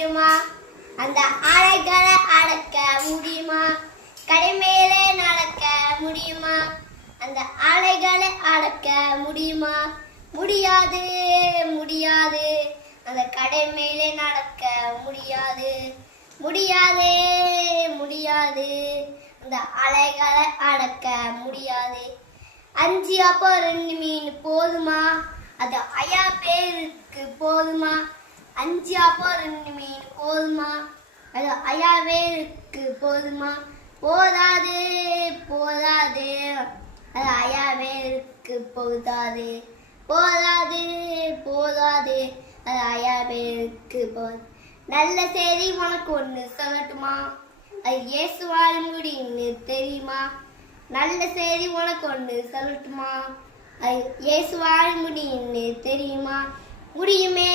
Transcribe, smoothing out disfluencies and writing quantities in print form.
முடியுமா? அந்த அலைகளை அடக்க முடியுமா? கடை மேலே நடக்க முடியுமா? அந்த அலைகளை அடக்க முடியுமா? முடியாது முடியாது, அந்த கடை மேலே நடக்க முடியாது. முடியாதே முடியாது, அந்த அலைகளை அடக்க முடியாது. 5 அப்பம் 2 மீன் போதுமா? அது 5 பேருக்கு போதுமா? 5 அப்பம் 2 மீன் போதுமா? அது 5 பேருக்கு போதுமா? போதாது போதாது, அது 5 பேருக்கு போதாது. போதாது போதாது, அது 5 பேருக்கு போதாது. நல்ல செய்தி உனக்கு ஒன்று சொல்லட்டுமா? அது இயேசுவால் முடியும்னு தெரியுமா? நல்ல செய்தி உனக்கு ஒன்று சொல்லட்டுமா? அது இயேசுவால் முடியும்னு தெரியுமா? முடியுமே.